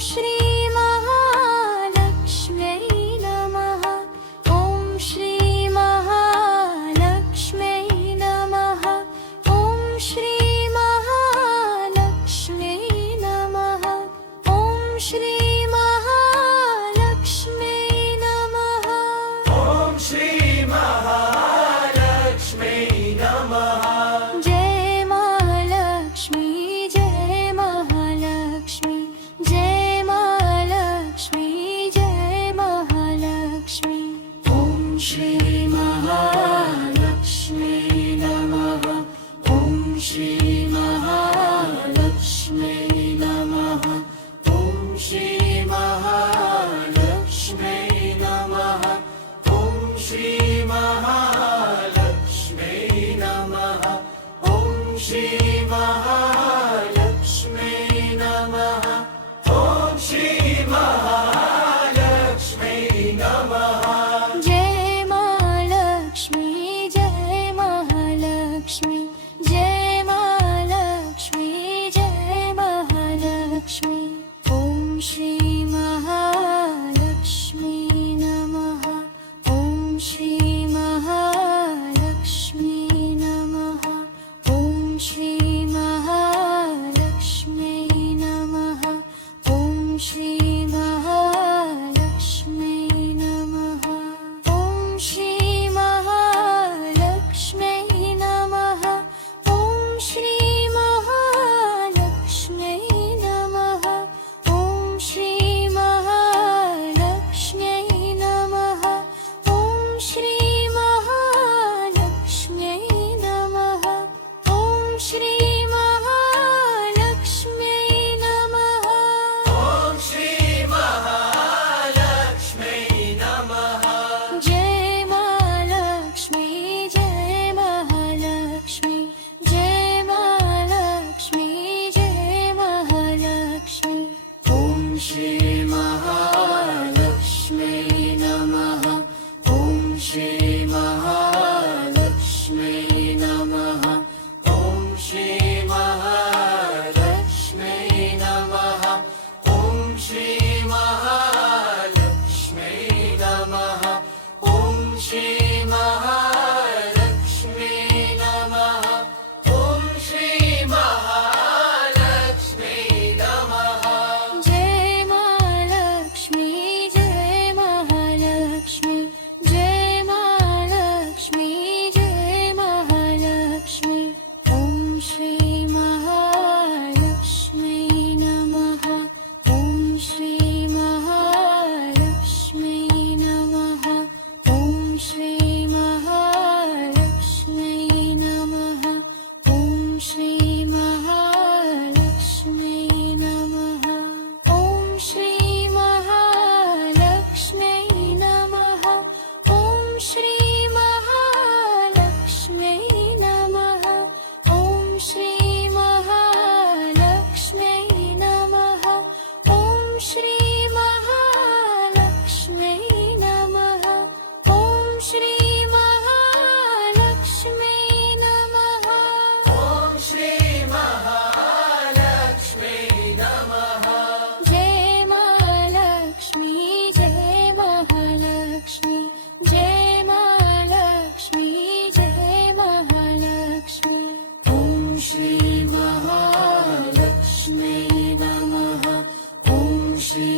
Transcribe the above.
श्री महालक्ष्म्यै नमः। ॐ श्री महालक्ष्म्यै नमः। ॐ श्री महालक्ष्म्यै नमः। ॐ श्री महालक्ष्म्यै नमः। ॐ श्री महालक्ष्म्यै नमः। जय महालक्ष्मी जय महालक्ष्मी जय महालक्ष्मी जय महालक्ष्मी। ॐ श्री महालक्ष्म्यै नमः। ॐ श्री महालक्ष्म्यै नमः। ॐ श्री महालक्ष्म्यै नमः। ॐ श्री महालक्ष्म्यै नमः। ॐ श्री महालक्ष्म्यै नमः। ॐ श्री महालक्ष्म्यै नमः। जय महालक्ष्मी जय महालक्ष्मी जय महालक्ष्मी जय महालक्ष्मी। ॐ श्री महालक्ष्मी नमः। ॐ श्री महालक्ष्मी नमः। ॐ श्री महालक्ष्मी नमः। ॐ श्री महालक्ष्मी नमः। ॐ श्री महालक्ष्मी नमः। ॐ श्री महालक्ष्मी नमः। ॐ श्री महालक्ष्मी नमः। ॐ श्री महालक्ष्मी नमः। ॐ श्री महालक्ष्मी नमः। ॐ श्री महालक्ष्म्यै नमः। जय महालक्ष्मी जय महालक्ष्मी जय महालक्ष्मी जय महालक्ष्मी। ॐ श्री महालक्ष्म्यै नमः। ॐ श्री महालक्ष्म्यै नमः। ॐ श्री महालक्ष्म्यै नमः। ॐ श्री महालक्ष्म्यै नमः। ॐ श्री महालक्ष्म्यै नमः। ॐ श्री महालक्ष्म्यै नमः। जय महालक्ष्मी जय महालक्ष्मी जय महालक्ष्मी जय महालक्ष्मी। ॐ श्री महालक्ष्मी नमः। ॐ श्री महालक्ष्मी नमः। ॐ श्री महालक्ष्मी नमः। ॐ श्री महालक्ष्मी नमः। ॐ श्री महालक्ष्मी नमः। ॐ श्री महालक्ष्मी नमः। ॐ श्री महालक्ष्मी नमः। ॐ श्री महालक्ष्मी नमः। ॐ श्री महालक्ष्मी नमः। ॐ श्री महालक्ष्म्यै नमः। जय महालक्ष्मी जय महालक्ष्मी जय महालक्ष्मी जय महालक्ष्मी। ॐ श्री महालक्ष्म्यै नमः। ॐ श्री